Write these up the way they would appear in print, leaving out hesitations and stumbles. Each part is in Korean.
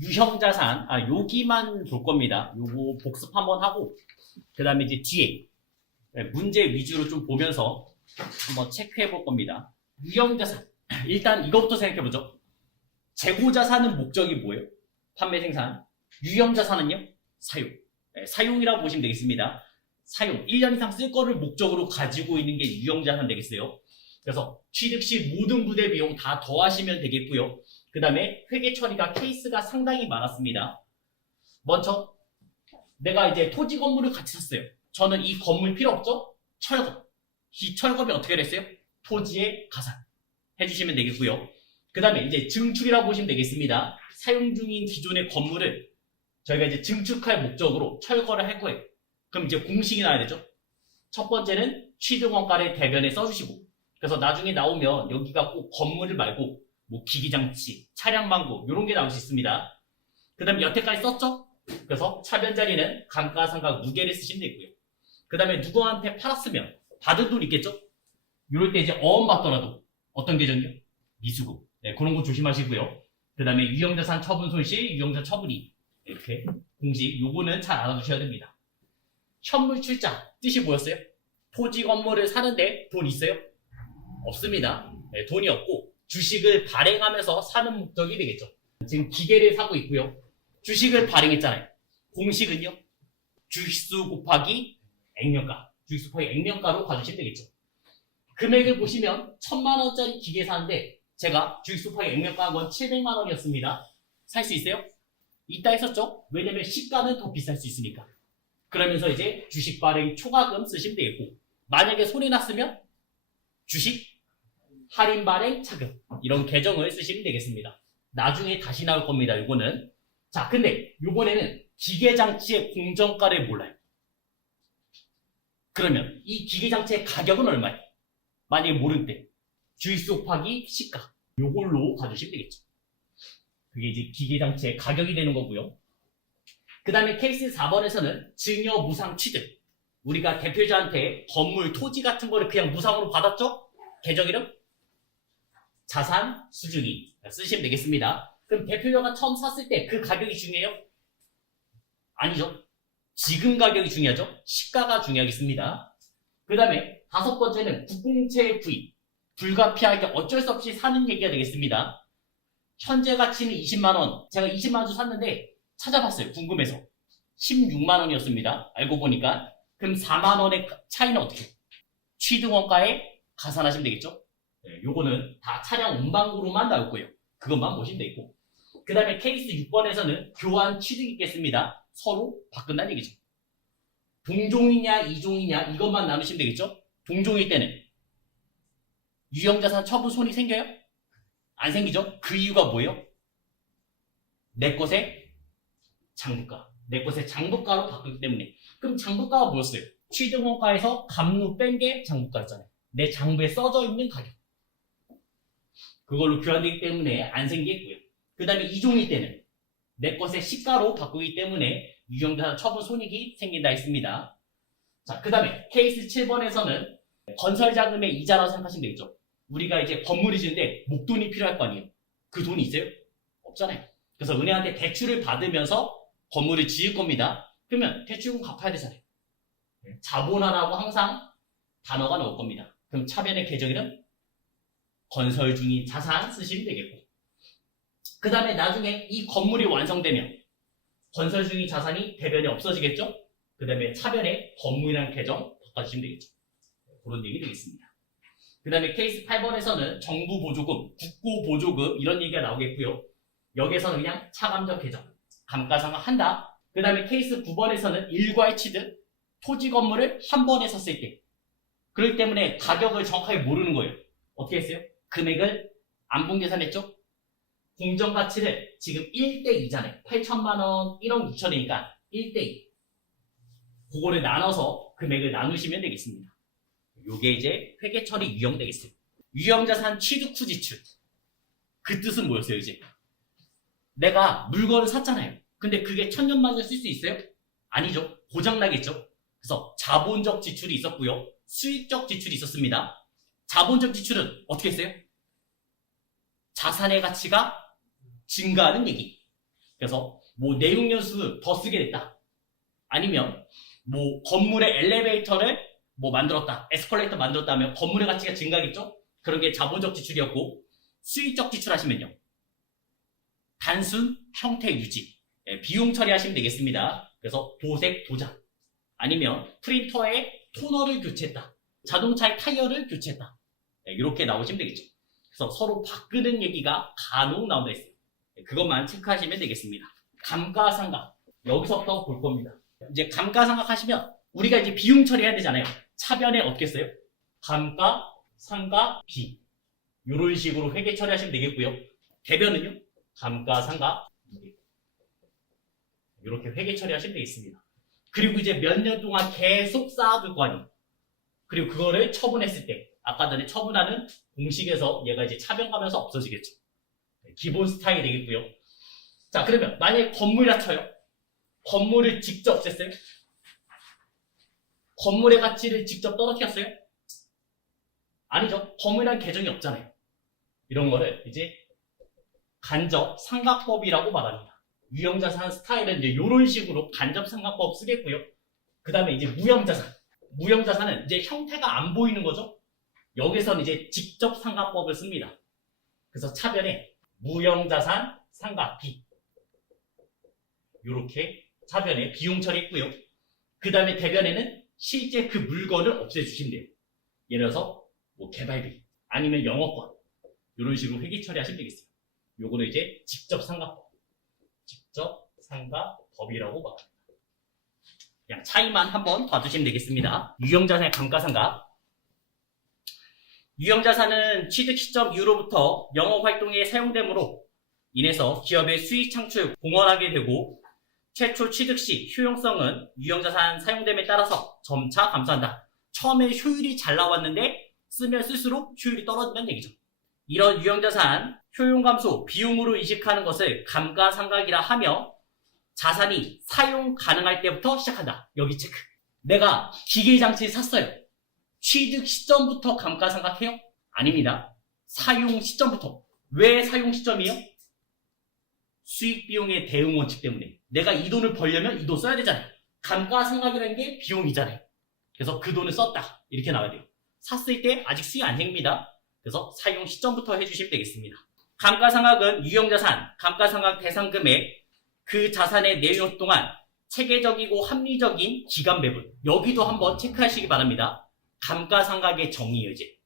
유형자산, 여기만 볼 겁니다. 요거 복습 한번 하고, 그 다음에 이제 뒤에 문제 위주로 좀 보면서 한번 체크해 볼 겁니다. 유형자산. 일단 이것부터 생각해 보죠. 재고자산은 목적이 뭐예요? 판매 생산. 유형자산은요? 사용. 사용이라고 보시면 되겠습니다. 사용. 1년 이상 쓸 거를 목적으로 가지고 있는 게 유형자산 되겠어요. 그래서 취득 시 모든 부대 비용 다 더하시면 되겠고요. 그 다음에 회계 처리가 케이스가 상당히 많았습니다. 먼저 내가 이제 토지 건물을 같이 샀어요. 저는 이 건물 필요 없죠? 철거. 이 철거비 어떻게 됐어요? 토지의 가산 해주시면 되겠고요. 그 다음에 이제 증축이라고 보시면 되겠습니다. 사용 중인 기존의 건물을 저희가 이제 증축할 목적으로 철거를 할 거예요. 그럼 이제 공식이 나와야 되죠. 첫 번째는 취득원가를 대변에 써주시고, 그래서 나중에 나오면 여기가 꼭 건물을 말고 뭐 기기장치, 차량망고 이런 게 나올 수 있습니다. 그 다음에 여태까지 썼죠? 그래서 차변자리는 감가상각 무게를 쓰시면 되고요. 그 다음에 누구한테 팔았으면 받은 돈 있겠죠? 이럴 때 이제 어음 받더라도 어떤 계정이요? 미수급. 네, 그런 거 조심하시고요. 그 다음에 유형자산 처분 손실, 유형자 처분이 이렇게 공식 요거는 잘 알아두셔야 됩니다. 현물 출자 뜻이 뭐였어요? 토지 건물을 사는데 돈 있어요? 없습니다. 네, 돈이 없고 주식을 발행하면서 사는 목적이 되겠죠. 지금 기계를 사고 있고요. 주식을 발행했잖아요. 공식은요? 주식수 곱하기 액면가. 주식수 곱하기 액면가로 봐주시면 되겠죠. 금액을 보시면 1000만원짜리 기계 사는데 제가 주식수 곱하기 액면가 한 건 700만원이었습니다. 살 수 있어요? 이따 했었죠? 왜냐면 시가는 더 비쌀 수 있으니까. 그러면서 이제 주식 발행 초과금 쓰시면 되겠고, 만약에 손해 났으면 주식 할인 발행 차금 이런 계정을 쓰시면 되겠습니다. 나중에 다시 나올 겁니다. 요거는. 자, 근데 요번에는 기계장치의 공정가를 몰라요. 그러면 이 기계장치의 가격은 얼마예요? 만약에 모를 때 주식수 곱하기 시가 요걸로 봐주시면 되겠죠. 그게 이제 기계장치의 가격이 되는 거고요. 그 다음에 케이스 4번에서는 증여 무상 취득. 우리가 대표자한테 건물, 토지 같은 거를 그냥 무상으로 받았죠? 계정 이름? 자산 수준이 쓰시면 되겠습니다. 그럼 대표자가 처음 샀을 때 그 가격이 중요해요? 아니죠. 지금 가격이 중요하죠. 시가가 중요하겠습니다. 그 다음에 5번째는 국공채 구입. 불가피하게 어쩔 수 없이 사는 얘기가 되겠습니다. 현재 가치는 20만원. 제가 20만원 주 샀는데 찾아봤어요. 궁금해서. 16만원이었습니다. 알고 보니까. 그럼 4만원의 차이는 어떻게 해요? 취득원가에 가산하시면 되겠죠? 네, 요거는 다 차량 운반고로만 나올 거예요. 그것만 보시면 되겠고. 그 다음에 케이스 6번에서는 교환 취득이 있겠습니다. 서로 바꾼다는 얘기죠. 동종이냐 이종이냐 이것만 나누시면 되겠죠? 동종일 때는 유형자산 처분 손이 생겨요? 안 생기죠? 그 이유가 뭐예요? 내 것의 장부가. 내 것의 장부가로 바꾸기 때문에. 그럼 장부가가 뭐였어요? 취득원가에서 감루 뺀 게 장부가였잖아요. 내 장부에 써져 있는 가격. 그걸로 교환되기 때문에 안 생기겠고요. 그 다음에 이종일 때는 내 것의 시가로 바꾸기 때문에 유형자산 처분 손익이 생긴다 했습니다. 자, 그 다음에 케이스 7번에서는 건설자금의 이자라고 생각하시면 되겠죠. 우리가 이제 건물을 지는데 목돈이 필요할 거 아니에요. 그 돈이 있어요? 없잖아요. 그래서 은행한테 대출을 받으면서 건물을 지을 겁니다. 그러면 대출금 갚아야 되잖아요. 자본화라고 항상 단어가 나올 겁니다. 그럼 차변의 계정이는 건설 중인 자산 쓰시면 되겠고, 그 다음에 나중에 이 건물이 완성되면 건설 중인 자산이 대변에 없어지겠죠? 그 다음에 차변에 건물이라는 계정 바꿔주시면 되겠죠. 그런 얘기 되겠습니다. 그 다음에 케이스 8번에서는 정부 보조금, 국고 보조금 이런 얘기가 나오겠고요. 여기에서는 그냥 차감적 계정, 감가상각 한다. 그 다음에 케이스 9번에서는 일괄 취득, 토지 건물을 한 번에 샀을 때. 그렇기 때문에 가격을 정확하게 모르는 거예요. 어떻게 했어요? 금액을 안분 계산했죠? 공정가치를 지금 1대2잖아요. 8천만원, 1억 6천이니까 1대2. 그거를 나눠서 금액을 나누시면 되겠습니다. 요게 이제 회계처리 유형되겠어요. 유형자산 취득 후 지출. 그 뜻은 뭐였어요, 이제? 내가 물건을 샀잖아요. 근데 그게 천년만년 쓸 수 있어요? 아니죠. 고장나겠죠. 그래서 자본적 지출이 있었고요. 수익적 지출이 있었습니다. 자본적 지출은 어떻게 했어요? 자산의 가치가 증가하는 얘기. 그래서 뭐 내용연수 더 쓰게 됐다. 아니면 뭐 건물의 엘리베이터를 뭐 만들었다. 에스컬레이터 만들었다 하면 건물의 가치가 증가하겠죠? 그런 게 자본적 지출이었고, 수익적 지출 하시면요. 단순 형태 유지, 비용 처리하시면 되겠습니다. 그래서 도색, 도장, 아니면 프린터에 토너를 교체했다. 자동차의 타이어를 교체했다. 이렇게 나오시면 되겠죠. 그래서 서로 바꾸는 얘기가 간혹 나온다 했어요. 그것만 체크하시면 되겠습니다. 감가상각. 여기서부터 볼 겁니다. 이제 감가상각 하시면 우리가 이제 비용 처리해야 되잖아요. 차변에 어떻게 써요? 감가상각비. 이런 식으로 회계 처리하시면 되겠고요. 대변은요? 감가상각. 이렇게 회계 처리하시면 되겠습니다. 그리고 이제 몇 년 동안 계속 쌓아둘 거 아니에요. 그리고 그거를 처분했을 때, 아까 전에 처분하는 공식에서 얘가 이제 차변 가면서 없어지겠죠. 기본 스타일이 되겠고요. 자, 그러면 만약에 건물이라 쳐요. 건물을 직접 없앴어요? 건물의 가치를 직접 떨어뜨렸어요? 아니죠. 건물이란 계정이 없잖아요. 이런 거를 이제 간접 상각법이라고 말합니다. 유형자산 스타일은 이제 이런 식으로 간접 상각법 쓰겠고요. 그 다음에 이제 무형자산. 무형자산은 이제 형태가 안 보이는 거죠. 여기서는 이제 직접 상각법을 씁니다. 그래서 차변에 무형자산 상각비. 이렇게 차변에 비용 처리했고요. 그 다음에 대변에는 실제 그 물건을 없애주시면 돼요. 예를 들어서 뭐 개발비 아니면 영업권 이런 식으로 회계 처리하시면 되겠어요. 요거는 이제 직접 상각법, 직접 상각법이라고 말합니다. 그냥 차이만 한번 봐주시면 되겠습니다. 유형자산의 감가상각. 유형자산은 취득 시점 이후로부터 영업활동에 사용됨으로 인해서 기업의 수익 창출 공헌하게 되고 최초 취득 시 효용성은 유형자산 사용됨에 따라서 점차 감소한다. 처음에 효율이 잘 나왔는데 쓰면 쓸수록 효율이 떨어진다는 얘기죠. 이런 유형자산 효용 감소 비용으로 인식하는 것을 감가상각이라 하며 자산이 사용 가능할 때부터 시작한다. 여기 체크. 내가 기계장치를 샀어요. 취득 시점부터 감가상각해요? 아닙니다. 사용 시점부터. 왜 사용 시점이에요? 수익 비용의 대응 원칙 때문에. 내가 이 돈을 벌려면 이 돈 써야 되잖아요. 감가상각이라는 게 비용이잖아요. 그래서 그 돈을 썼다. 이렇게 나와야 돼요. 샀을 때 아직 수익 안 생깁니다. 그래서 사용 시점부터 해주시면 되겠습니다. 감가상각은 유형자산, 감가상각 대상금액, 그 자산의 내용 동안 체계적이고 합리적인 기간 배분. 여기도 한번 체크하시기 바랍니다. 감가상각의 정의예요, 이제.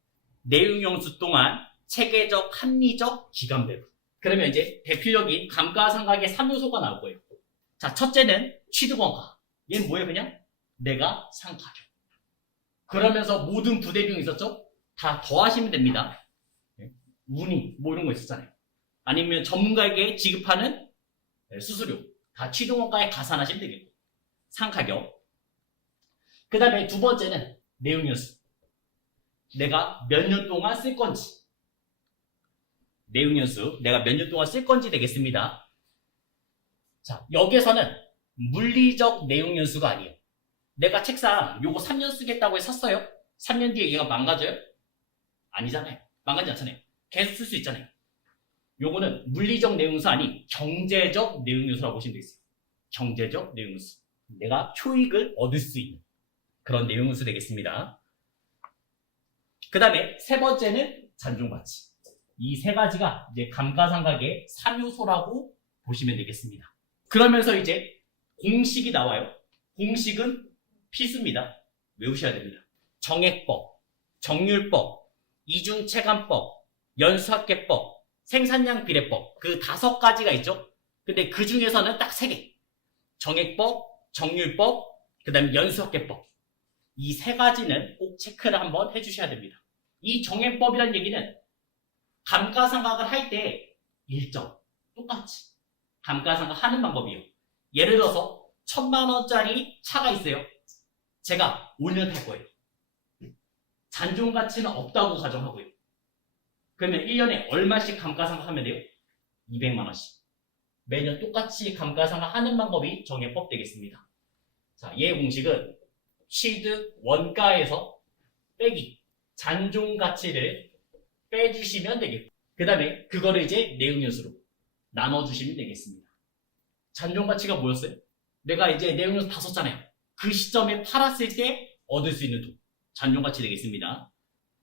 내용연수 동안 체계적, 합리적 기간 배분. 그러면 이제 대표적인 감가상각의 3요소가 나올 거예요. 자, 첫째는 취득원가. 얘는 뭐예요, 그냥? 내가 산 가격. 그러면서 모든 부대비용 있었죠? 다 더하시면 됩니다. 운임, 뭐 이런 거 있었잖아요. 아니면 전문가에게 지급하는 수수료. 다 취득원가에 가산하시면 되겠고. 산 가격. 그 다음에 두 번째는 내용연수. 내가 몇 년 동안 쓸 건지. 내용연수. 내가 몇 년 동안 쓸 건지 되겠습니다. 자, 여기에서는 물리적 내용연수가 아니에요. 내가 책상 요거 3년 쓰겠다고 해서 샀어요. 3년 뒤에 얘가 망가져요? 아니잖아요. 망가지지 않잖아요. 계속 쓸 수 있잖아요. 요거는 물리적 내용연수 아닌 경제적 내용연수라고 보시면 되겠어요. 경제적 내용연수. 내가 효익을 얻을 수 있는 그런 내용연수 되겠습니다. 그 다음에 세 번째는 잔존가치. 이 세 가지가 이제 감가상각의 3요소라고 보시면 되겠습니다. 그러면서 이제 공식이 나와요. 공식은 필수입니다. 외우셔야 됩니다. 정액법, 정률법, 이중체감법, 연수학계법, 생산량 비례법. 그 5가지가 있죠. 근데 그 중에서는 딱 3개. 정액법, 정률법, 그 다음에 연수학계법. 이 3가지는 꼭 체크를 한번 해주셔야 됩니다. 이 정액법이라는 얘기는 감가상각을 할 때 일정, 똑같이 감가상각 하는 방법이에요. 예를 들어서 1000만원짜리 차가 있어요. 제가 5년 탈 거예요. 잔존가치는 없다고 가정하고요. 그러면 1년에 얼마씩 감가상각하면 돼요? 200만원씩. 매년 똑같이 감가상각 하는 방법이 정액법 되겠습니다. 자, 얘의 공식은 취득 원가에서 빼기 잔존가치를 빼주시면 되겠고, 그 다음에 그거를 이제 내용연수로 나눠주시면 되겠습니다. 잔존가치가 뭐였어요? 내가 이제 내용연수 다 썼잖아요. 그 시점에 팔았을 때 얻을 수 있는 돈. 잔존가치 되겠습니다.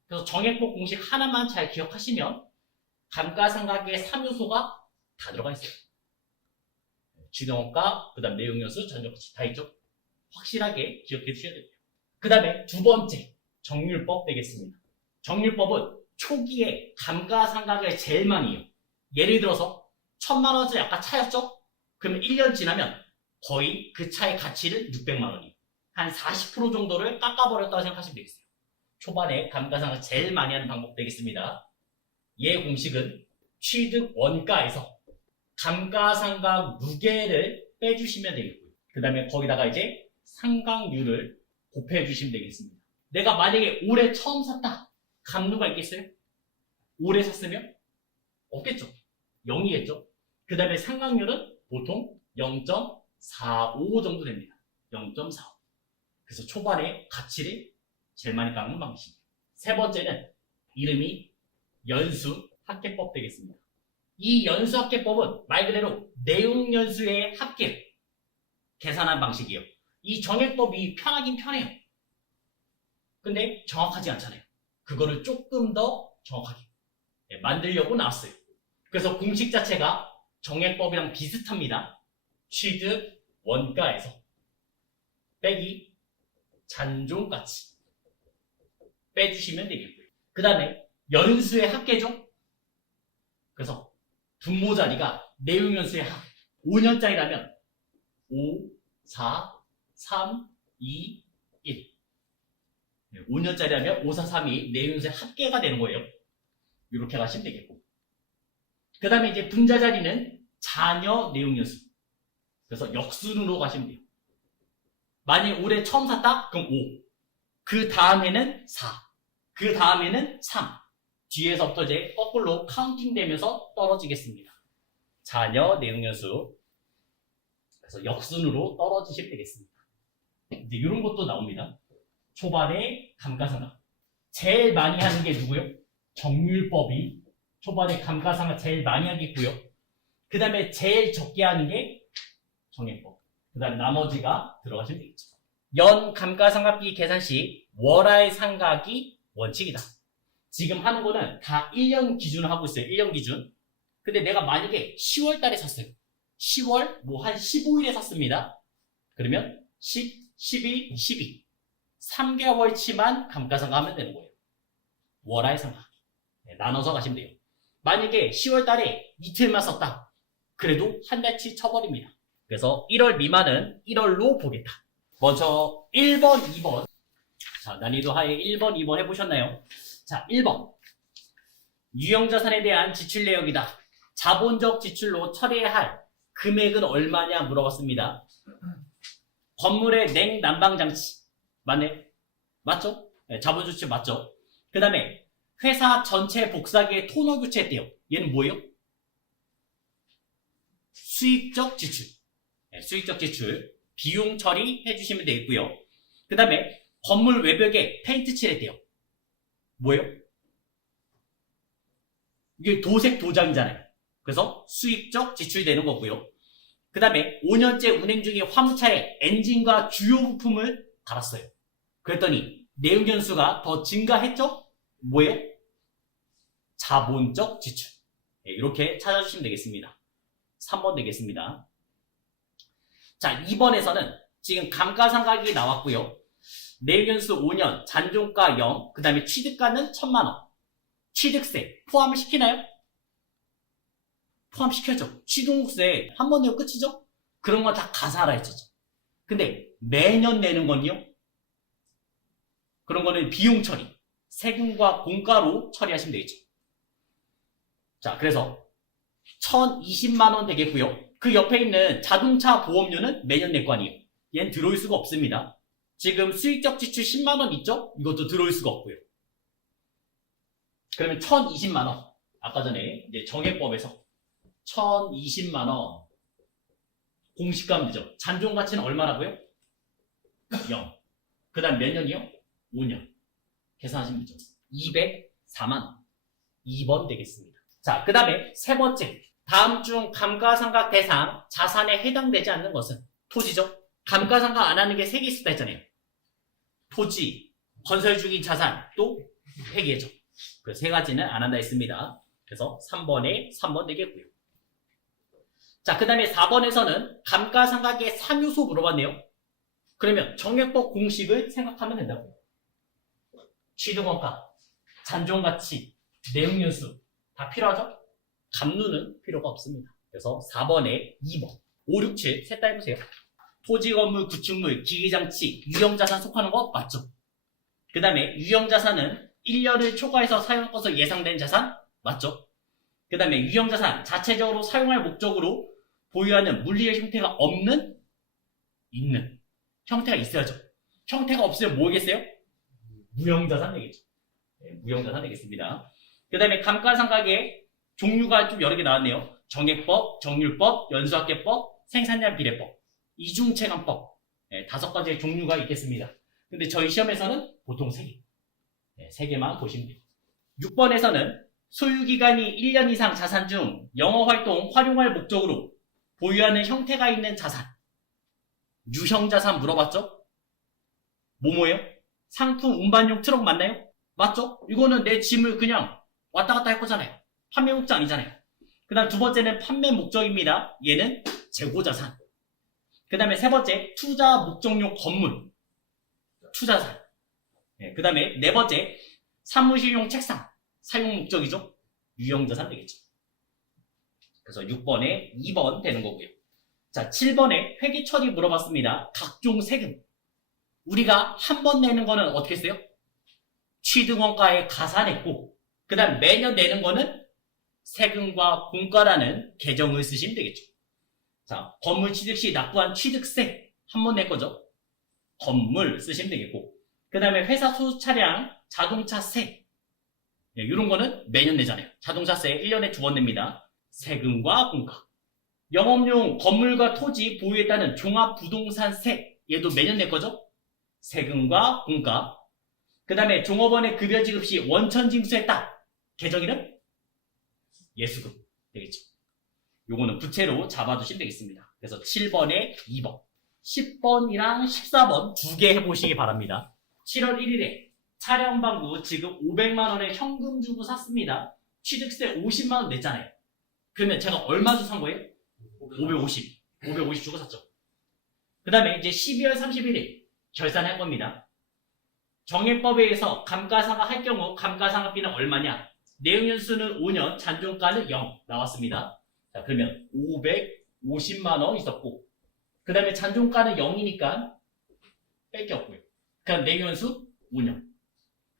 그래서 정액법 공식 하나만 잘 기억하시면 감가상각의 3요소가 다 들어가 있어요. 취등원가, 그 다음 내용연수, 잔존가치 다 있죠? 확실하게 기억해 주셔야 됩니다. 그 다음에 두 번째, 정률법 되겠습니다. 정률법은 초기에 감가상각을 제일 많이 해요. 예를 들어서 1000만 원짜리 아까 차였죠? 그러면 1년 지나면 거의 그 차의 가치는 600만 원이에요. 한 40% 정도를 깎아버렸다고 생각하시면 되겠어요. 초반에 감가상각 제일 많이 하는 방법 되겠습니다. 얘 공식은 취득 원가에서 감가상각 무게를 빼주시면 되겠고요. 그 다음에 거기다가 이제 상각률을 곱해 주시면 되겠습니다. 내가 만약에 올해 처음 샀다. 감루가 있겠어요? 올해 샀으면? 없겠죠. 0이겠죠. 그 다음에 상각률은 보통 0.45 정도 됩니다. 0.45. 그래서 초반에 가치를 제일 많이 깎는 방식이에요. 세 번째는 이름이 연수합계법 되겠습니다. 이 연수합계법은 말 그대로 내용연수의 합계 계산한 방식이에요. 이 정액법이 편하긴 편해요. 근데 정확하지 않잖아요. 그거를 조금 더 정확하게 만들려고 나왔어요. 그래서 공식 자체가 정액법이랑 비슷합니다. 취득 원가에서 빼기 잔존가치 빼주시면 되겠고요. 그 다음에 연수의 합계죠. 그래서 분모 자리가 내용연수의 합 5년짜리라면 5, 4, 3, 2, 1 5년짜리라면 5, 4, 3, 2 내용연수의 합계가 되는 거예요. 이렇게 가시면 되겠고 그 다음에 이제 분자 자리는 자녀 내용연수 그래서 역순으로 가시면 돼요. 만약 올해 처음 샀다? 그럼 5 그 다음에는 4 그 다음에는 3 뒤에서부터 이제 거꾸로 카운팅 되면서 떨어지겠습니다. 자녀 내용연수 그래서 역순으로 떨어지시면 되겠습니다. 이제 이런 것도 나옵니다. 초반에 감가상각 제일 많이 하는 게 누구요? 정률법이 초반에 감가상각 제일 많이 하겠고요. 그 다음에 제일 적게 하는 게 정액법. 그 다음 나머지가 들어가시면 되겠죠. 연 감가상각비 계산 시 월할 상각이 원칙이다. 지금 하는 거는 다 1년 기준으로 하고 있어요. 1년 기준. 근데 내가 만약에 10월 달에 샀어요. 10월 뭐 한 15일에 샀습니다. 그러면 10, 11, 12 3개월치만 감가상각 하면 되는 거예요. 월할 상각. 나눠서 가시면 돼요. 만약에 10월 달에 이틀만 썼다. 그래도 한 달치 쳐버립니다. 그래서 1월 미만은 1월로 보겠다. 먼저 1번, 2번. 자, 난이도 하에 1번, 2번 해보셨나요? 자, 1번. 유형자산에 대한 지출 내역이다. 자본적 지출로 처리해야 할 금액은 얼마냐 물어봤습니다. 건물의 냉난방장치. 맞네? 맞죠? 네, 자본적 지출 맞죠? 그 다음에 회사 전체 복사기에 토너 교체했대요. 얘는 뭐예요? 수익적 지출. 네, 수익적 지출. 비용 처리해 주시면 되겠고요. 그 다음에 건물 외벽에 페인트 칠했대요. 뭐예요? 이게 도색 도장이잖아요. 그래서 수익적 지출이 되는 거고요. 그 다음에 5년째 운행 중인 화물차에 엔진과 주요 부품을 갈았어요. 그랬더니 내용연수가 더 증가했죠? 뭐예요? 자본적 지출. 네, 이렇게 찾아주시면 되겠습니다. 3번 되겠습니다. 자, 2번에서는 지금 감가상각이 나왔고요. 내용연수 5년, 잔존가 0, 그 다음에 취득가는 1000만원. 취득세 포함을 시키나요? 포함시켜죠. 취등록세 한 번 내고 끝이죠? 그런 건 다 가사라 했었죠. 근데 매년 내는 건요? 그런 거는 비용 처리, 세금과 공가로 처리하시면 되겠죠. 자, 그래서 1020만원 되겠고요. 그 옆에 있는 자동차 보험료는 매년 낼 거 아니에요. 얘는 들어올 수가 없습니다. 지금 수익적 지출 10만원 있죠? 이것도 들어올 수가 없고요. 그러면 1020만원. 아까 전에 이제 정액법에서 1020만원 공시가입니다. 잔존가치는 얼마라고요? 0. 그 다음 몇 년이요? 5년. 계산하시면 되죠. 204만원. 2번 되겠습니다. 자, 그 다음에 세 번째. 다음 중 감가상각 대상 자산에 해당되지 않는 것은 토지죠. 감가상각 안 하는 게 3개 있었다 했잖아요. 토지, 건설 중인 자산, 또 회계죠. 그 3가지는 안 한다 했습니다. 그래서 3번에 3번 되겠고요. 자, 그 다음에 4번에서는 감가상각의 3요소 물어봤네요. 그러면 정액법 공식을 생각하면 된다고요. 취득원가, 잔존가치, 내용연수 다 필요하죠? 감루는 필요가 없습니다. 그래서 4번에 2번, 5, 6, 7 셋 다 해보세요. 토지, 건물, 구축물, 기기장치, 유형자산 속하는 거 맞죠? 그 다음에 유형자산은 1년을 초과해서 사용할 것으로 예상된 자산 맞죠? 그 다음에 유형자산 자체적으로 사용할 목적으로 보유하는 물리의 형태가 없는? 있는. 형태가 있어야죠. 형태가 없으면 뭐겠어요? 무형자산 되겠죠. 네, 무형자산 되겠습니다. 그 다음에 감가상각의 종류가 좀 여러 개 나왔네요. 정액법, 정률법, 연수학계법, 생산량 비례법, 이중체감법. 네, 5가지의 종류가 있겠습니다. 근데 저희 시험에서는 보통 3개. 네, 3개만 보시면 돼요. 6번에서는 소유기간이 1년 이상 자산 중 영어활동 활용할 목적으로 보유하는 형태가 있는 자산. 유형자산 물어봤죠? 뭐예요? 상품 운반용 트럭 맞나요? 맞죠? 이거는 내 짐을 그냥 왔다 갔다 할 거잖아요. 판매 목적 아니잖아요. 그 다음 2번째는 판매 목적입니다. 얘는 재고자산. 그 다음에 3번째 투자 목적용 건물. 투자산. 네, 그 다음에 4번째 사무실용 책상. 사용 목적이죠. 유형자산 되겠죠. 그래서 6번에 2번 되는 거고요. 자, 7번에 회계 처리 물어봤습니다. 각종 세금. 우리가 한 번 내는 거는 어떻게 했어요? 취득원가에 가산했고, 그 다음 매년 내는 거는 세금과 공과라는 계정을 쓰시면 되겠죠. 자, 건물 취득 시 납부한 취득세 한 번 낼 거죠. 건물 쓰시면 되겠고, 그 다음에 회사 소유 차량 자동차세. 네, 이런 거는 매년 내잖아요. 자동차세 1년에 2번 냅니다. 세금과 공과. 영업용 건물과 토지 보유에 따른 종합부동산세. 얘도 매년 낼 거죠. 세금과 공과. 그 다음에 종업원의 급여 지급 시 원천 징수했다. 계정 이름? 예수금 되겠죠. 요거는 부채로 잡아두시면 되겠습니다. 그래서 7번에 2번, 10번이랑 14번 2개 해보시기 바랍니다. 7월 1일에 차량 방구 지금 500만원에 현금 주고 샀습니다. 취득세 50만원 냈잖아요. 그러면 제가 얼마 주고 산 거예요? 550 주고 샀죠. 그 다음에 이제 12월 31일 결산할 겁니다. 정액법에 의해서 감가상각 할 경우 감가상각비는 얼마냐? 내용연수는 5년, 잔존가는 0 나왔습니다. 자, 그러면 550만원 있었고, 그 다음에 잔존가는 0이니까 뺄 게 없고요. 그럼 내용연수 5년.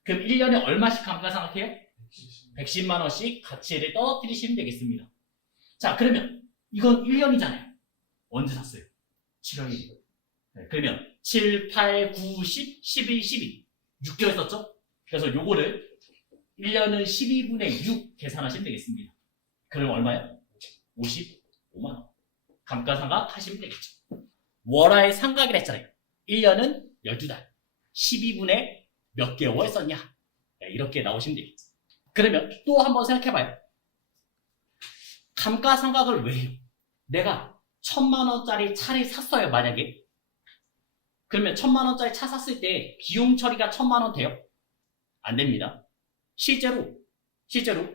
그럼 1년에 얼마씩 감가상각해요? 110만원씩 가치를 떨어뜨리시면 되겠습니다. 자, 그러면 이건 1년이잖아요. 언제 샀어요? 7월 1일. 네, 그러면 7, 8, 9, 10, 11, 12. 6개월 썼죠? 그래서 요거를 1년은 12분의 6 계산하시면 되겠습니다. 그럼 얼마요? 55만원. 감가상각 하시면 되겠죠. 월화의 상각이라 했잖아요. 1년은 12달. 12분의 몇 개월 썼냐? 네, 이렇게 나오시면 되겠죠. 그러면 또 한번 생각해봐요. 감가상각을 왜 해요? 내가 1000만원짜리 차를 샀어요, 만약에. 그러면 1000만원짜리 차 샀을 때 비용 처리가 1000만원 돼요? 안 됩니다. 실제로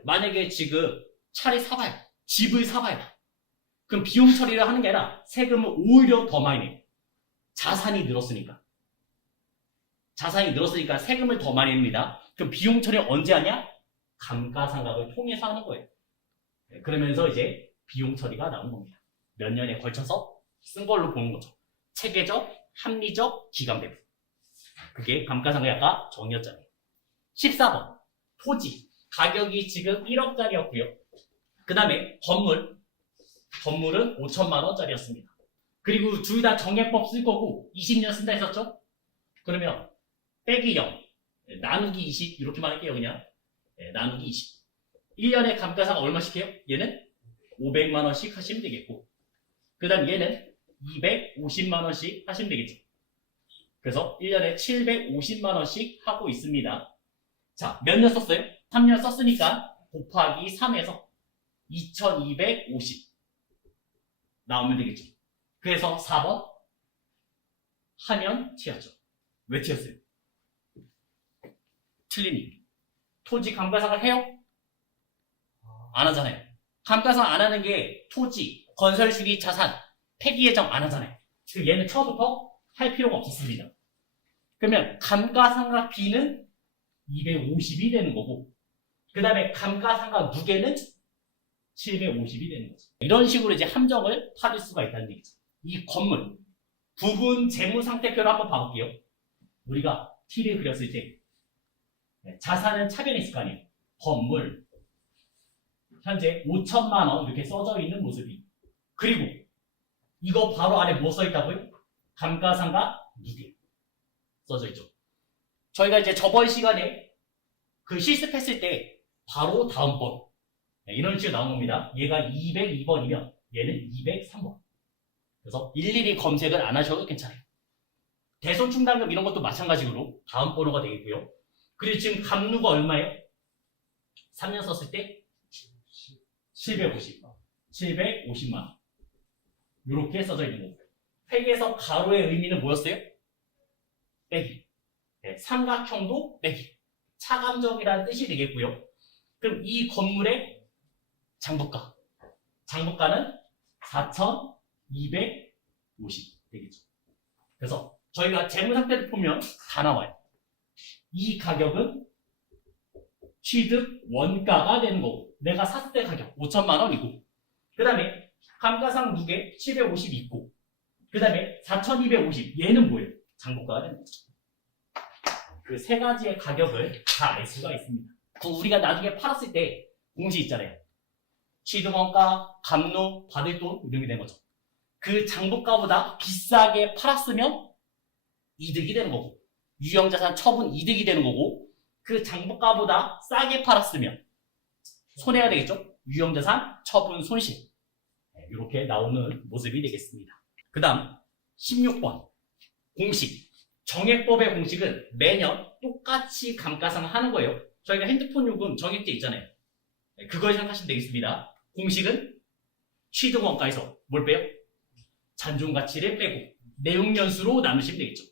만약에 지금 차를 사봐요. 집을 사봐요. 그럼 비용 처리를 하는 게 아니라 세금을 오히려 더 많이 내요. 자산이 늘었으니까 세금을 더 많이 냅니다. 그럼 비용 처리 언제 하냐? 감가상각을 통해서 하는 거예요. 네, 그러면서 이제 비용 처리가 나온 겁니다. 몇 년에 걸쳐서 쓴 걸로 보는 거죠. 체계적, 합리적, 기간배분. 그게 감가상각의 아까 정의였잖아요. 14번 토지 가격이 지금 1억짜리였고요. 그 다음에 건물은 5천만원짜리였습니다. 그리고 둘 다 정액법 쓸 거고 20년 쓴다 했었죠? 그러면 빼기 0 나누기 20 이렇게만 할게요. 그냥 나누기 20 1년에 감가상각 얼마씩 해요? 얘는 500만원씩 하시면 되겠고, 그 다음 얘는 250만원씩 하시면 되겠죠. 그래서 1년에 750만원씩 하고 있습니다. 자, 몇 년 썼어요? 3년 썼으니까 곱하기 3해서 2250 나오면 되겠죠. 그래서 4번 하면 T였죠. 왜 T였어요? 틀리니. 토지 감가상을 해요? 안 하잖아요. 감가상 안 하는 게 토지, 건설주기 자산, 폐기 예정 안 하잖아요. 그 얘는 처음부터 할 필요가 없었습니다. 그러면 감가상각 B는 250이 되는 거고, 그 다음에 감가상각 누계는 750이 되는 거죠. 이런 식으로 이제 함정을 파줄 수가 있다는 얘기죠. 이 건물, 부분 재무상태표를 한번 봐볼게요. 우리가 T를 그렸을 때 자산은 차변이 있을 거 아니에요. 건물, 현재 5천만 원 이렇게 써져 있는 모습이. 그리고 이거 바로 아래 뭐 써 있다고요? 감가상각 누계 써져 있죠. 저희가 이제 저번 시간에 그 실습했을 때 바로 다음 번 이런 식으로 나온 겁니다. 얘가 202번이면 얘는 203번. 그래서 일일이 검색을 안 하셔도 괜찮아요. 대손충당금 이런 것도 마찬가지로 다음 번호가 되겠고요. 그리고 지금 감루가 얼마예요? 3년 썼을 때 750만 원. 이렇게 써져 있는 거고요. 획에서 가로의 의미는 뭐였어요? 빼기. 네, 삼각형도 빼기. 차감적이라는 뜻이 되겠고요. 그럼 이 건물의 장부가. 장부가는 4,250 되겠죠. 그래서 저희가 재무상태를 보면 다 나와요. 이 가격은 취득 원가가 되는 거고, 내가 샀을 때 가격 5천만 원이고, 그 다음에 감가상 누계 750 있고, 그 다음에 4,250 얘는 뭐예요? 장부가가 되는 거죠. 그 세 가지의 가격을 다 알 수가 있습니다. 우리가 나중에 팔았을 때 공시 있잖아요. 취득원가, 감루, 받을 돈 이런 게 되는 거죠. 그 장부가보다 비싸게 팔았으면 이득이 되는 거고, 유형자산 처분 이득이 되는 거고, 그 장부가보다 싸게 팔았으면 손해가 되겠죠? 유형자산 처분 손실. 이렇게 나오는 모습이 되겠습니다. 그 다음 16번 공식. 정액법의 공식은 매년 똑같이 감가상을 하는 거예요. 저희가 핸드폰 요금 정액제 있잖아요. 그걸 생각하시면 되겠습니다. 공식은 취득원가에서 뭘 빼요? 잔존가치를 빼고 내용연수로 나누시면 되겠죠.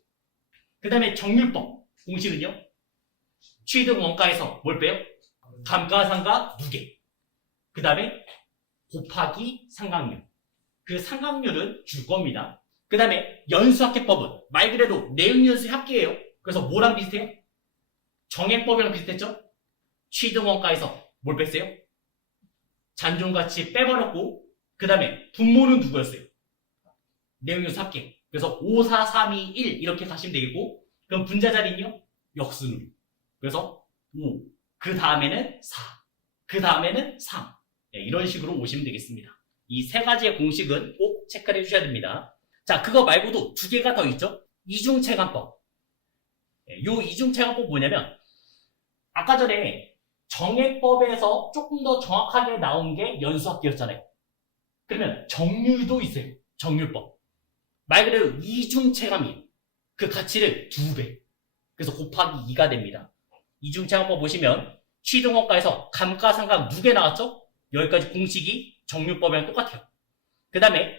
그 다음에 정률법 공식은요? 취득원가에서 뭘 빼요? 감가상각 누계. 그 다음에 곱하기 상각률. 그 상각률은 줄 겁니다. 그 다음에 연수합계법은 말 그대로 내용연수 합계예요. 그래서 뭐랑 비슷해요? 정액법이랑 비슷했죠? 취득원가에서 뭘 뺐어요? 잔존가치 빼버렸고, 그 다음에 분모는 누구였어요? 내용연수 합계. 그래서 5, 4, 3, 2, 1 이렇게 가시면 되겠고, 그럼 분자 자리는요? 역순으로. 그래서 5, 그 다음에는 4, 그 다음에는 3. 네, 이런 식으로 오시면 되겠습니다. 이 세 가지의 공식은 꼭 체크를 해주셔야 됩니다. 자, 그거 말고도 두 개가 더 있죠? 이중체감법. 네, 요 이중체감법 뭐냐면, 아까 전에 정액법에서 조금 더 정확하게 나온 게 연수합계였잖아요. 그러면 정률도 있어요. 정률법. 말 그대로 이중체감이에요. 그 가치를 2배. 그래서 곱하기 2가 됩니다. 이중체감법 보시면 취득원가에서 감가상각 누계 나왔죠? 여기까지 공식이 정률법이랑 똑같아요. 그 다음에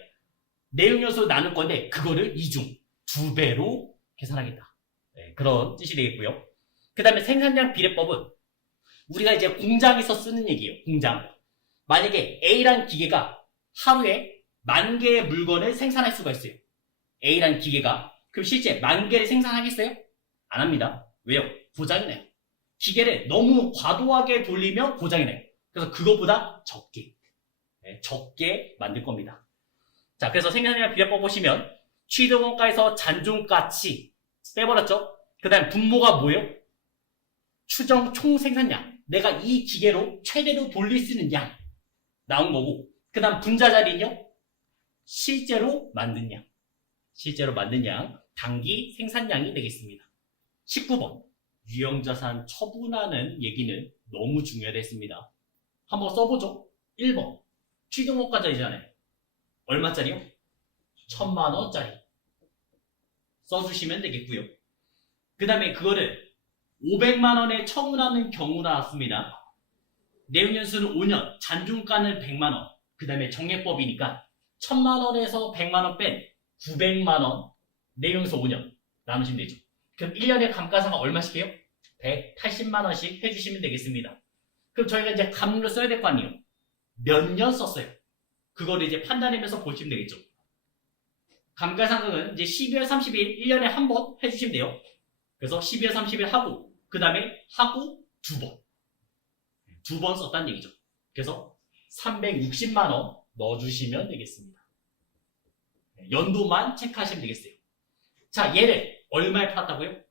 내용연수 나눌 건데 그거를 2중 2배로 계산하겠다. 네, 그런 뜻이 되겠고요. 그 다음에 생산량 비례법은 우리가 이제 공장에서 쓰는 얘기예요. 공장. 만약에 A라는 기계가 하루에 10,000개의 물건을 생산할 수가 있어요. A라는 기계가. 그럼 실제 10,000개를 생산하겠어요? 안 합니다. 왜요? 고장이 나요. 기계를 너무 과도하게 돌리면 고장이 나요. 그래서 그것보다 적게. 네, 적게 만들 겁니다. 자, 그래서 생산량 비례법 보시면 취득원가에서 잔존가치 빼버렸죠? 그 다음 분모가 뭐예요? 추정 총생산량. 내가 이 기계로 최대로 돌릴 수 있는 양 나온 거고, 그 다음 분자 자리는요? 실제로 만든 양. 실제로 만든 양, 단기 생산량이 되겠습니다. 19번 유형자산 처분하는 얘기는 너무 중요하겠습니다. 한번 써보죠. 1번 취득원가짜리잖아요. 얼마짜리요? 1,000,000원짜리 써주시면 되겠고요. 그 다음에 그거를 500만 원에 처분하는 경우 나왔습니다. 내용연수는 5년, 잔중가는 100만 원. 그 다음에 정액법이니까 1000만 원에서 100만 원 뺀 900만 원. 내용연수 5년 나누시면 되죠. 그럼 1년에 감가상각 얼마씩 해요? 180만 원씩 해주시면 되겠습니다. 그럼 저희가 이제 감을 써야 될 거 아니에요? 몇 년 썼어요? 그거를 이제 판단하면서 보시면 되겠죠. 감가상각은 이제 12월 30일 1년에 한 번 해주시면 돼요. 그래서 12월 30일 하고 그 다음에 하고 두 번 썼다는 얘기죠. 그래서 360만 원 넣어주시면 되겠습니다. 연도만 체크하시면 되겠어요. 자, 얘를 얼마에 팔았다고요?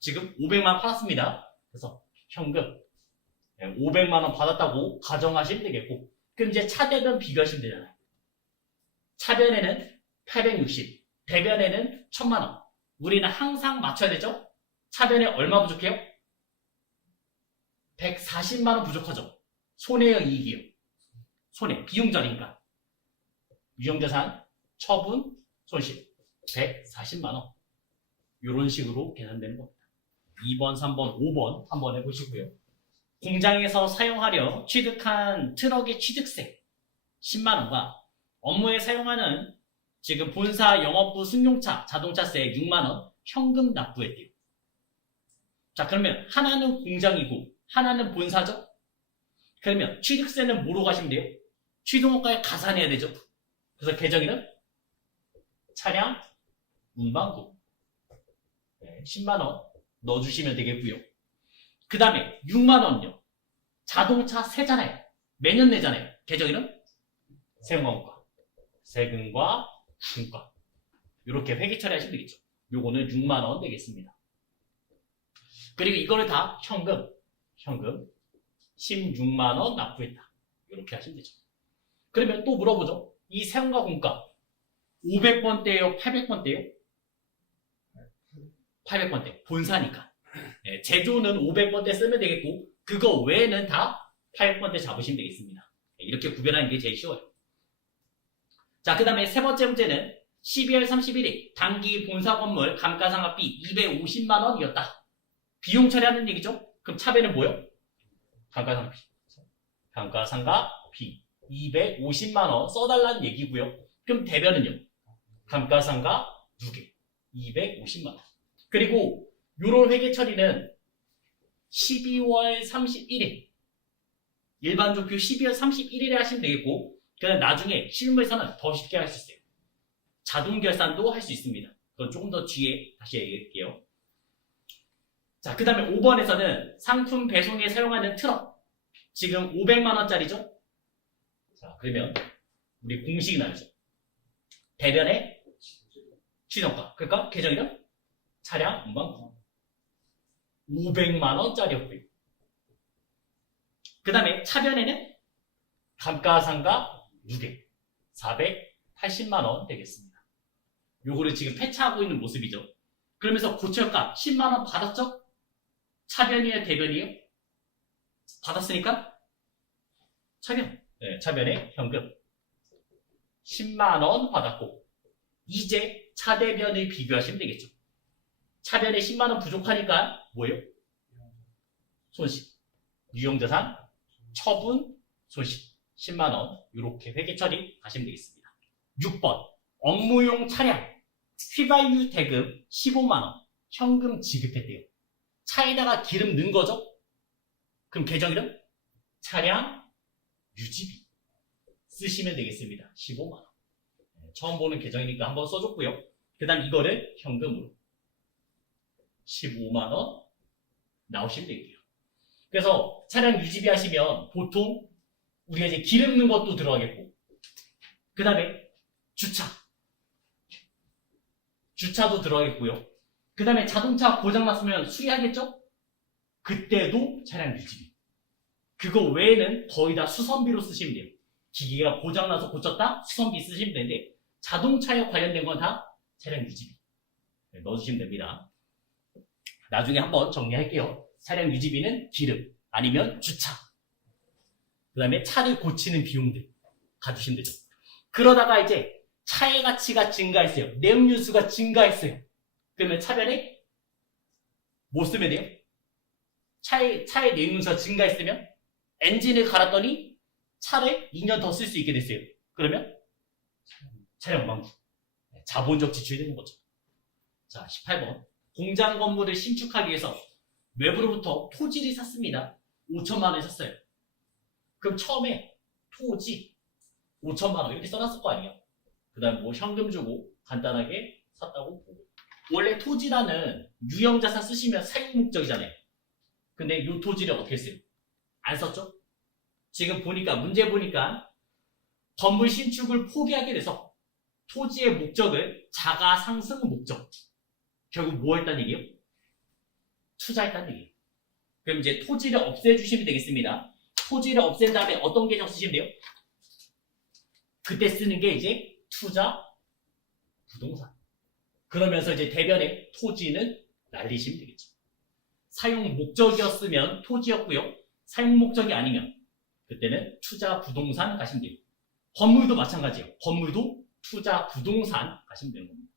지금 500만 원 팔았습니다. 그래서 현금 500만 원 받았다고 가정하시면 되겠고, 그럼 이제 차대변 비교하시면 되잖아요. 차변에는 860, 대변에는 1000만 원. 우리는 항상 맞춰야 되죠? 차변에 얼마 부족해요? 140만 원 부족하죠. 손해요, 이익이요? 손해, 비용절이니까. 유형자산, 처분, 손실 140만 원. 이런 식으로 계산되는 겁니다. 2번, 3번, 5번 한번 해보시고요. 공장에서 사용하려 취득한 트럭의 취득세 10만 원과 업무에 사용하는 지금 본사 영업부 승용차 자동차세 6만 원 현금 납부했대요. 자, 그러면 하나는 공장이고 하나는 본사죠? 그러면 취득세는 뭐로 가시면 돼요? 취등원가에 가산해야 되죠. 그래서 계정에는 차량 운반금 10만 원 넣어주시면 되겠고요. 그 다음에 6만 원요. 자동차 세잖아요. 매년 내잖아요. 계정에는 세금과 세금과 분과 이렇게 회계 처리하시면 되겠죠. 요거는 6만 원 되겠습니다. 그리고 이거를 다 현금 16만 원 납부했다. 이렇게 하시면 되죠. 그러면 또 물어보죠. 이 세금과 공가 500번대요? 800번대요? 800번대. 본사니까. 네, 제조는 500번대 쓰면 되겠고 그거 외에는 다 800번대 잡으시면 되겠습니다. 네, 이렇게 구별하는 게 제일 쉬워요. 자, 그 다음에 세 번째 문제는 12월 31일 단기 본사 건물 감가상각비 250만 원이었다. 비용 처리하는 얘기죠? 그럼 차배는 뭐요? 감가상각비. 감가상각비 250만 원 써달라는 얘기고요. 그럼 대변은요? 감가상각 누계 250만 원. 그리고 요런 회계 처리는 12월 31일 일반 조표 12월 31일에 하시면 되겠고 그냥 나중에 실무에서는 더 쉽게 할 수 있어요. 자동 결산도 할 수 있습니다. 그건 조금 더 뒤에 다시 얘기할게요. 자, 그 다음에 5번에서는 상품 배송에 사용하는 트럭 지금 500만 원짜리죠? 자, 그러면 우리 공식이 나오죠. 대변에 취등가 그러니까 계정이름 차량 운반금 500만 원짜리였고요. 그 다음에 차변에는 감가상각 누계 480만 원 되겠습니다. 요거를 지금 폐차하고 있는 모습이죠. 그러면서 고철가 10만 원 받았죠? 차변이에요, 대변이에요? 받았으니까 차변. 네, 차변에 현금 10만 원 받았고 이제 차대변을 비교하시면 되겠죠. 차변에 10만 원 부족하니까 뭐예요? 손실. 유형자산, 처분, 손실. 10만 원 이렇게 회계 처리 하시면 되겠습니다. 6번 업무용 차량 휘발유 대금 15만 원 현금 지급했대요. 차에다가 기름 넣은 거죠? 그럼 계정 이름 차량 유지비 쓰시면 되겠습니다. 15만 원. 처음 보는 계정이니까 한번 써줬고요. 그 다음 이거를 현금으로 15만 원 나오시면 되겠고요. 그래서 차량 유지비 하시면 보통 우리가 이제 기름 넣은 것도 들어가겠고 그 다음에 주차도 들어가겠고요. 그 다음에 자동차 고장났으면 수리하겠죠? 그때도 차량 유지비. 그거 외에는 거의 다 수선비로 쓰시면 돼요. 기계가 고장나서 고쳤다? 수선비 쓰시면 되는데 자동차에 관련된 건 다 차량 유지비. 네, 넣어주시면 됩니다. 나중에 한번 정리할게요. 차량 유지비는 기름 아니면 주차. 그 다음에 차를 고치는 비용들 가주시면 되죠. 그러다가 이제 차의 가치가 증가했어요. 내용유수가 증가했어요. 그러면 차변에 뭐 쓰면 돼요? 차의 내용유수가 증가했으면 엔진을 갈았더니 차를 2년 더 쓸 수 있게 됐어요. 그러면 차량 망부. 자본적 지출이 되는 거죠. 자, 18번. 공장 건물을 신축하기 위해서 외부로부터 토지를 샀습니다. 5천만 원에 샀어요. 그럼 처음에 토지 5천만 원 이렇게 써놨을 거 아니에요. 그 다음 뭐 현금 주고 간단하게 샀다고 보고. 원래 토지라는 유형자산 쓰시면 사용 목적이잖아요. 근데 이 토지를 어떻게 써요? 안 썼죠? 지금 보니까 문제 보니까 건물 신축을 포기하게 돼서 토지의 목적을 자가 상승 목적. 결국 뭐 했다는 얘기예요? 투자했다는 얘기예요. 그럼 이제 토지를 없애주시면 되겠습니다. 토지를 없앤 다음에 어떤 계정 쓰시면 돼요? 그때 쓰는 게 이제 투자 부동산. 그러면서 이제 대변에 토지는 날리시면 되겠죠. 사용 목적이었으면 토지였고요. 사용 목적이 아니면 그때는 투자 부동산 가시면 돼요. 건물도 마찬가지예요. 건물도 투자 부동산 가시면 되는 겁니다.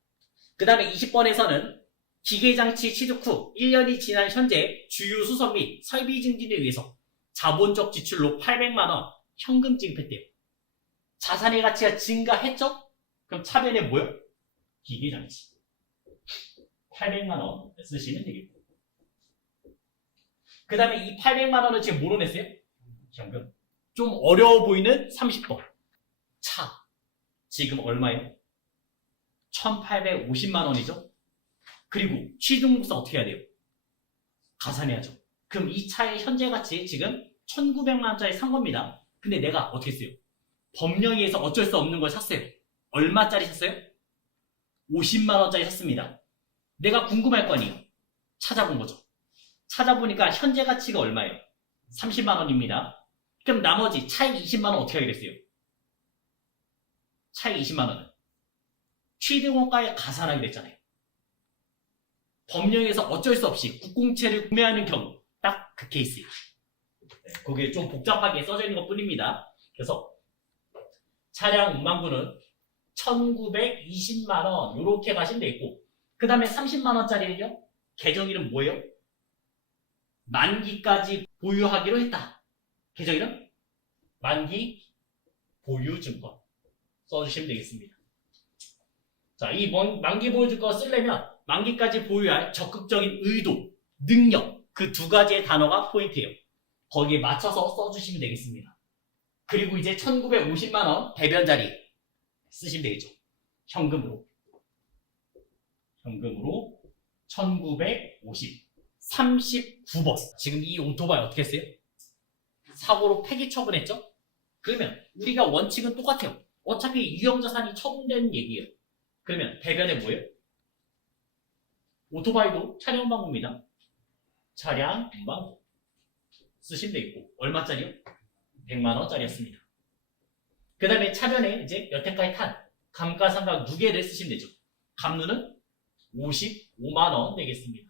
그 다음에 20번에서는 기계장치 취득 후 1년이 지난 현재 주유 수선 및 설비 증진을 위해서 자본적 지출로 800만 원 현금 지급했대요. 자산의 가치가 증가했죠? 그럼 차변에 뭐요? 기계장치. 800만 원 쓰시면 되겠고. 그 다음에 이 800만 원은 지금 뭐로 냈어요? 현금. 좀 어려워 보이는 30번. 차. 지금 얼마예요? 1850만 원이죠? 그리고 취등록세 어떻게 해야 돼요? 가산해야죠. 그럼 이 차의 현재 가치 지금 1900만 원짜리 산 겁니다. 근데 내가 어떻게 했어요? 법령에 의해서 어쩔 수 없는 걸 샀어요. 얼마짜리 샀어요? 50만 원짜리 샀습니다. 내가 궁금할 거 아니에요? 찾아본 거죠. 찾아보니까 현재 가치가 얼마예요? 30만 원입니다. 그럼 나머지 차익 20만 원 어떻게 하게 됐어요? 차익 20만 원은 취등원가에 가산하게 됐잖아요. 법령에서 어쩔 수 없이 국공채를 구매하는 경우 딱 그 케이스예요. 거기에 좀 복잡하게 써져 있는 것 뿐입니다. 그래서 차량 운반부는 1920만 원 이렇게 가시면 되겠고, 그 다음에 30만 원짜리는요, 계정이름 뭐예요? 만기까지 보유하기로 했다. 계정이름? 만기 보유증권 써주시면 되겠습니다. 자, 이 만기 보유증권 쓰려면 만기까지 보유할 적극적인 의도, 능력, 그 두 가지의 단어가 포인트예요. 거기에 맞춰서 써주시면 되겠습니다. 그리고 이제 1950만 원 대변 자리 쓰시면 되겠죠. 현금으로 1950 39번. 지금 이 오토바이 어떻게 했어요? 사고로 폐기 처분했죠? 그러면 우리가 원칙은 똑같아요. 어차피 유형자산이 처분되는 얘기예요. 그러면 대변에 뭐예요? 오토바이도 차량 운반부입니다. 차량 운반부 쓰시면 되겠고, 얼마짜리요? 100만 원짜리였습니다. 그 다음에 차변에 이제 여태까지 탄 감가상각 누계를 쓰시면 되죠. 감누는 55만 원 되겠습니다.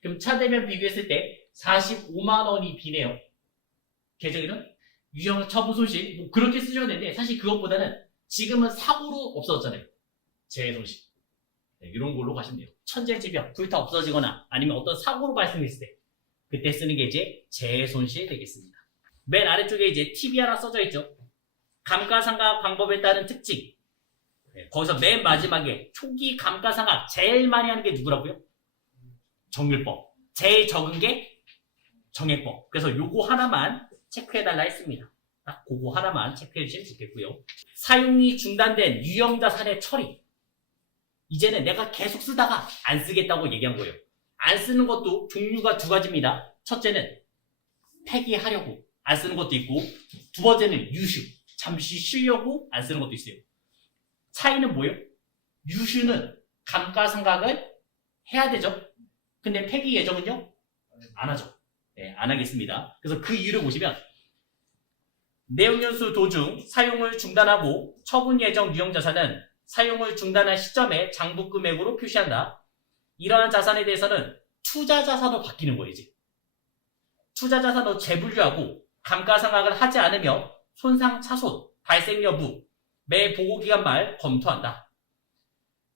그럼 차대면 비교했을 때 45만 원이 비네요. 계정이는 유형 처분 손실 뭐 그렇게 쓰셔도 되는데, 사실 그것보다는 지금은 사고로 없어졌잖아요. 재해 손실. 네, 이런 걸로 가시면 돼요. 천재지변, 불타 없어지거나 아니면 어떤 사고로 발생했을 때 그때 쓰는 게 이제 재해 손실 되겠습니다. 맨 아래쪽에 이제 팁이 하나 써져 있죠. 감가상각 방법에 따른 특징. 네, 거기서 맨 마지막에 초기 감가상각 제일 많이 하는 게 누구라고요? 정률법. 제일 적은 게 정액법. 그래서 요거 하나만 체크해달라 했습니다. 딱 그거 하나만 체크해주시면 좋겠고요. 사용이 중단된 유형자산의 처리. 이제는 내가 계속 쓰다가 안 쓰겠다고 얘기한 거예요. 안 쓰는 것도 종류가 두 가지입니다. 첫째는 폐기하려고 안 쓰는 것도 있고, 두 번째는 유휴, 잠시 쉬려고 안 쓰는 것도 있어요. 차이는 뭐예요? 유휴는 감가상각을 해야 되죠. 근데 폐기 예정은요? 안 하죠. 네, 안 하겠습니다. 그래서 그 이유를 보시면 내용연수 도중 사용을 중단하고 처분 예정 유형자산은 사용을 중단한 시점에 장부 금액으로 표시한다. 이러한 자산에 대해서는 투자자산으로 바뀌는 거예요. 이제 투자자산으로 재분류하고 감가상각을 하지 않으며 손상 차손, 발생 여부, 매 보고기간 말 검토한다.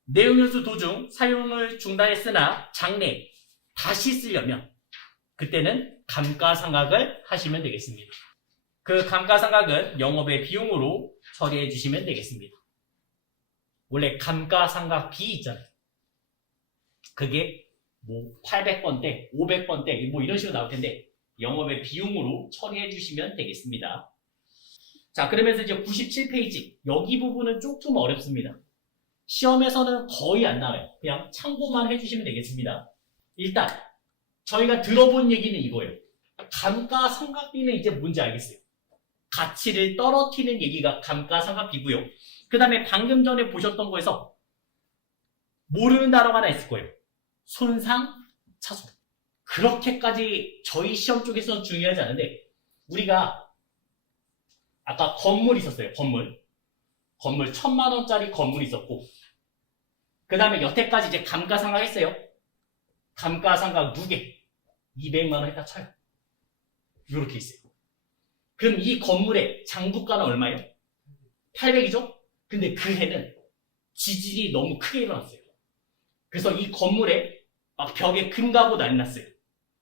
내용연수 도중 사용을 중단했으나 장래 다시 쓰려면 그때는 감가상각을 하시면 되겠습니다. 그 감가상각은 영업의 비용으로 처리해 주시면 되겠습니다. 원래 감가상각비 있잖아요. 그게 뭐 800번대, 500번대 뭐 이런 식으로 나올 텐데 영업의 비용으로 처리해 주시면 되겠습니다. 자, 그러면서 이제 97페이지 여기 부분은 조금 어렵습니다. 시험에서는 거의 안 나와요. 그냥 참고만 해주시면 되겠습니다. 일단 저희가 들어본 얘기는 이거예요. 감가상각비는 이제 뭔지 알겠어요. 가치를 떨어뜨리는 얘기가 감가상각비고요. 그 다음에 방금 전에 보셨던 거에서 모르는 단어가 하나 있을 거예요. 손상차손. 그렇게까지 저희 시험 쪽에서는 중요하지 않은데 우리가 아까 건물 있었어요. 건물 1000만 원짜리 건물이 있었고 그 다음에 여태까지 이제 감가상각 했어요. 감가상각 누계 200만 원 했다 쳐요. 이렇게 있어요. 그럼 이 건물의 장부가는 얼마예요? 800이죠? 근데 그 해는 지진이 너무 크게 일어났어요. 그래서 이 건물에 막 벽에 금 가고 난리 났어요.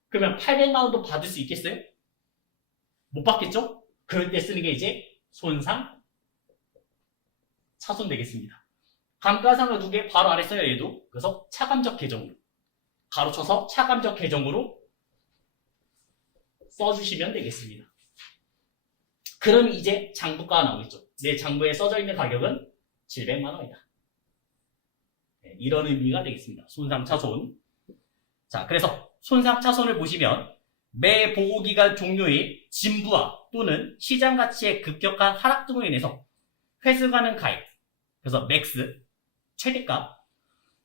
그러면 800만 원도 받을 수 있겠어요? 못 받겠죠? 그럴 때 쓰는 게 이제 손상 차손 되겠습니다. 감가상각 누계 바로 안 했어요, 얘도. 그래서 차감적 계정으로 가로쳐서 차감적 계정으로 써주시면 되겠습니다. 그럼 이제 장부가가 나오겠죠. 내 장부에 써져 있는 가격은 700만 원이다. 네, 이런 의미가 되겠습니다. 손상차손. 자, 그래서 손상차손을 보시면 매 보호기간 종료의 진부하 또는 시장가치의 급격한 하락 등으로 인해서 회수가능 가액, 그래서 맥스, 최대값,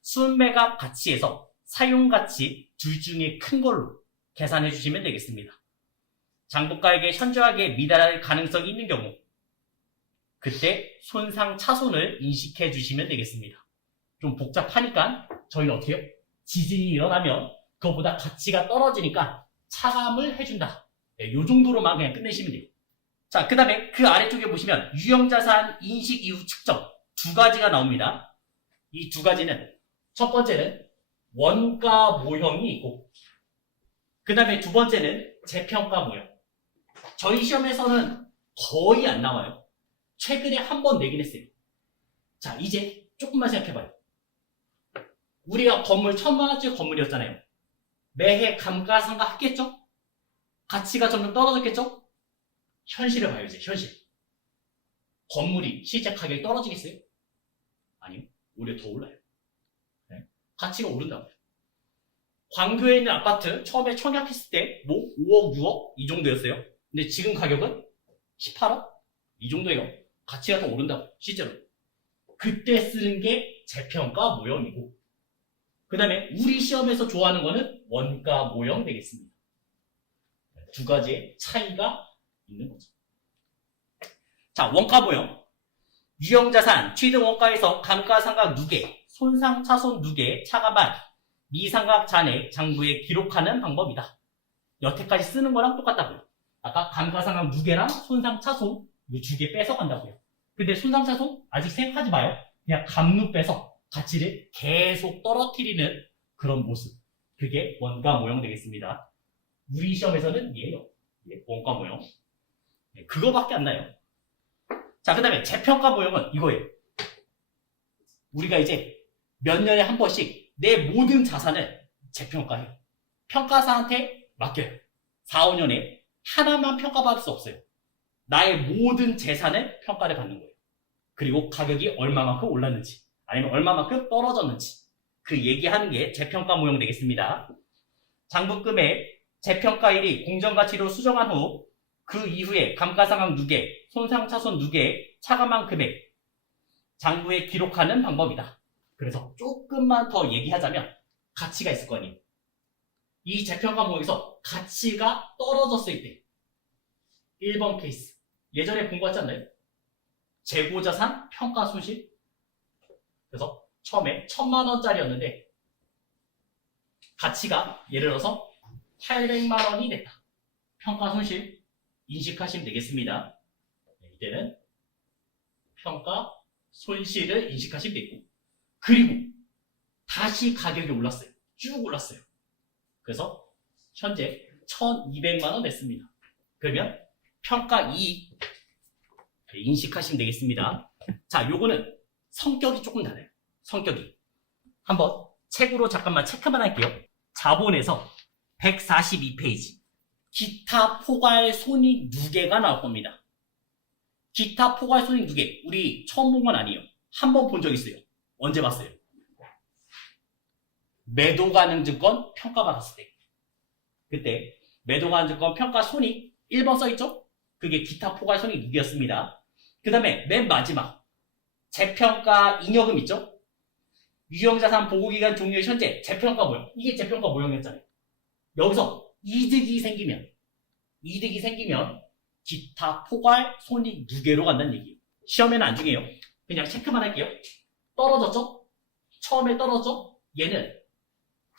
순매각 가치에서 사용가치 둘 중에 큰 걸로 계산해 주시면 되겠습니다. 장부가액에 현저하게 미달할 가능성이 있는 경우 그때 손상차손을 인식해 주시면 되겠습니다. 좀 복잡하니까 저희는 어떻게 해요? 지진이 일어나면 그거보다 가치가 떨어지니까 차감을 해준다. 네, 요 정도로만 그냥 끝내시면 돼요. 자, 그 다음에 그 아래쪽에 보시면 유형자산 인식 이후 측정 두 가지가 나옵니다. 이 두 가지는 첫 번째는 원가 모형이 있고 그 다음에 두 번째는 재평가 모형. 저희 시험에서는 거의 안 나와요. 최근에 한 번 내긴 했어요. 자, 이제 조금만 생각해봐요. 우리가 건물 1000만 원짜리 건물이었잖아요. 매해 감가상각 했겠죠? 가치가 점점 떨어졌겠죠? 현실을 봐요, 이제 현실. 건물이 실제 가격이 떨어지겠어요? 아니요. 오히려 더 올라요. 네. 가치가 오른다고요. 광교에 있는 아파트 처음에 청약했을 때 뭐 5억, 6억 이 정도였어요. 근데 지금 가격은 18억? 이 정도예요. 가치가 더 오른다고 실제로. 그때 쓰는 게 재평가 모형이고 그 다음에 우리 시험에서 좋아하는 거는 원가 모형 되겠습니다. 두 가지의 차이가 있는 거죠. 자, 원가 모형. 유형자산, 취득원가에서 감가상각 누계, 손상차손 누계, 차감한 미상각 잔액 장부에 기록하는 방법이다. 여태까지 쓰는 거랑 똑같다고요. 아까 감가상각 누계랑 손상차손 이 두 개 뺏어간다고요. 근데 손상차손 아직 생각하지 마요. 그냥 감루 빼서 가치를 계속 떨어뜨리는 그런 모습. 그게 원가 모형 되겠습니다. 우리 시험에서는 얘예요. 원가 모형. 그거밖에 안 나요. 자, 그 다음에 재평가 모형은 이거예요. 우리가 이제 몇 년에 한 번씩 내 모든 자산을 재평가해요. 평가사한테 맡겨요. 4, 5년에 하나만 평가받을 수 없어요. 나의 모든 재산을 평가를 받는 거예요. 그리고 가격이 얼마만큼 올랐는지 아니면 얼마만큼 떨어졌는지 그 얘기하는 게 재평가 모형 되겠습니다. 장부금액 재평가일이 공정가치로 수정한 후 그 이후에 감가상각 누계, 손상차손 누계, 차감한 금액 장부에 기록하는 방법이다. 그래서 조금만 더 얘기하자면 가치가 있을 거 아니에요. 이 재평가 모형에서 가치가 떨어졌을 때 1번 케이스 예전에 본 거 같지 않나요? 재고자산 평가 손실. 그래서 처음에 1000만 원짜리였는데 가치가 예를 들어서 800만 원이 됐다. 평가 손실 인식하시면 되겠습니다. 이때는 평가 손실을 인식하시면 되고 그리고 다시 가격이 올랐어요. 쭉 올랐어요. 그래서 현재 1200만 원 냈습니다. 그러면 평가 이익 인식하시면 되겠습니다. 자, 요거는 성격이 조금 다르요. 성격이. 한번 책으로 잠깐만 체크만 할게요. 자본에서 142페이지. 기타 포괄 손익 누계가 나올 겁니다. 기타 포괄 손익 누계. 우리 처음 본 건 아니에요. 한 번 본 적 있어요. 언제 봤어요? 매도 가능 증권 평가받았을 때. 그때 매도 가능 증권 평가 손익 1번 써있죠? 그게 기타 포괄 손익 누계였습니다. 그 다음에 맨 마지막 재평가 잉여금 있죠? 유형자산 보고기간 종료 현재 재평가 모형. 이게 재평가 모형이었잖아요. 여기서 이득이 생기면 기타 포괄 손익 누계로 간다는 얘기예요. 시험에는 안 중요해요. 그냥 체크만 할게요. 떨어졌죠? 처음에 떨어졌죠? 얘는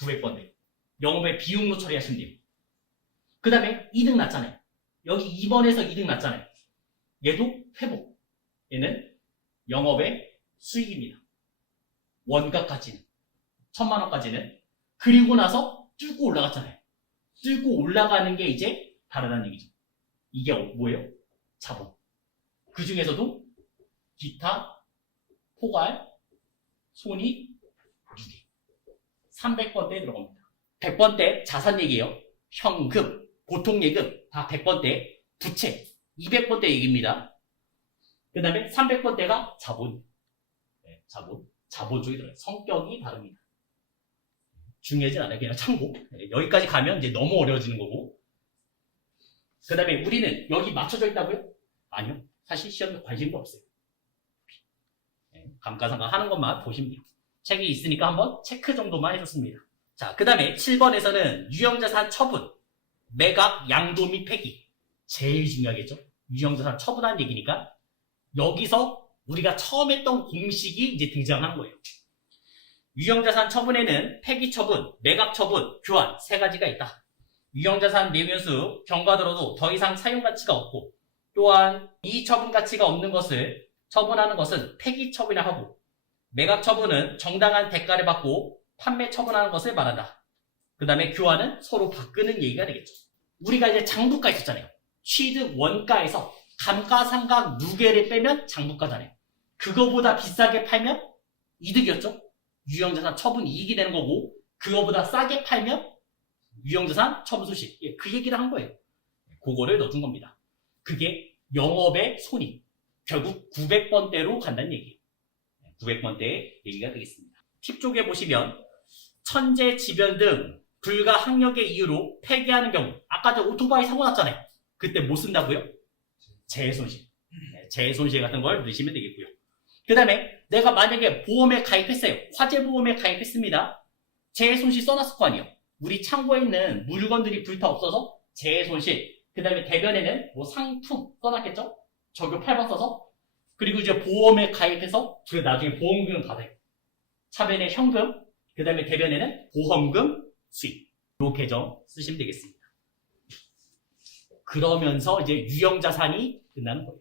900번대. 영업의 비용로 처리하시면 돼요. 그 다음에 이득 났잖아요. 여기 2번에서 이득 났잖아요. 얘도 회복. 얘는 영업의 수익입니다. 원가까지는 1000만 원까지는. 그리고 나서 뚫고 올라갔잖아요. 뚫고 올라가는 게 이제 다르다는 얘기죠. 이게 뭐예요? 자본. 그 중에서도 기타 포괄 손익 누계 300번대에 들어갑니다. 100번대 자산 얘기예요. 현금, 보통예금 다 100번대, 부채 200번대 얘기입니다. 그 다음에 300번대가 자본. 네, 자본 쪽이 들어요. 성격이 다릅니다. 중요하진 않아요. 그냥 참고. 네, 여기까지 가면 이제 너무 어려워지는 거고. 그 다음에 우리는 여기 맞춰져 있다고요? 아니요. 사실 시험에 관심도 없어요. 네, 감가상각 하는 것만 보시면 돼요. 책이 있으니까 한번 체크 정도만 해줬습니다. 자, 그 다음에 7번에서는 유형자산 처분, 매각, 양도 및 폐기. 제일 중요하겠죠? 유형자산 처분하는 얘기니까 여기서 우리가 처음 했던 공식이 이제 등장하는 거예요. 유형자산 처분에는 폐기 처분, 매각 처분, 교환 세 가지가 있다. 유형자산 내용연수 경과들어도 더 이상 사용 가치가 없고, 또한 이 처분 가치가 없는 것을 처분하는 것은 폐기 처분이라 하고, 매각 처분은 정당한 대가를 받고 판매 처분하는 것을 말한다. 그 다음에 교환은 서로 바꾸는 얘기가 되겠죠. 우리가 이제 장부가 있었잖아요. 취득 원가에서 감가상각 누계를 빼면 장부가잖아요. 그거보다 비싸게 팔면 이득이었죠. 유형자산 처분 이익이 되는 거고, 그거보다 싸게 팔면 유형자산 처분 손실. 예, 그 얘기를 한 거예요. 그거를 넣어준 겁니다. 그게 영업의 손익. 결국 900번대로 간다는 얘기예요. 900번대의 얘기가 되겠습니다. 팁 쪽에 보시면 천재지변 등 불가 학력의 이유로 폐기하는 경우, 아까 저 오토바이 사고 났잖아요. 그때 뭐 쓴다고요? 재해손실. 재해손실 같은 걸 넣으시면 되겠고요. 그 다음에 내가 만약에 보험에 가입했어요. 화재보험에 가입했습니다. 재해손실 써놨을 거 아니에요. 우리 창고에 있는 물건들이 불타 없어서 재해손실. 그 다음에 대변에는 뭐 상품 써놨겠죠? 적요 8번 써서. 그리고 이제 보험에 가입해서 그 나중에 보험금을 받아요. 차변에 현금, 그 다음에 대변에는 보험금 수익. 요 계정 쓰시면 되겠습니다. 그러면서 이제 유형자산이 끝나는 거예요.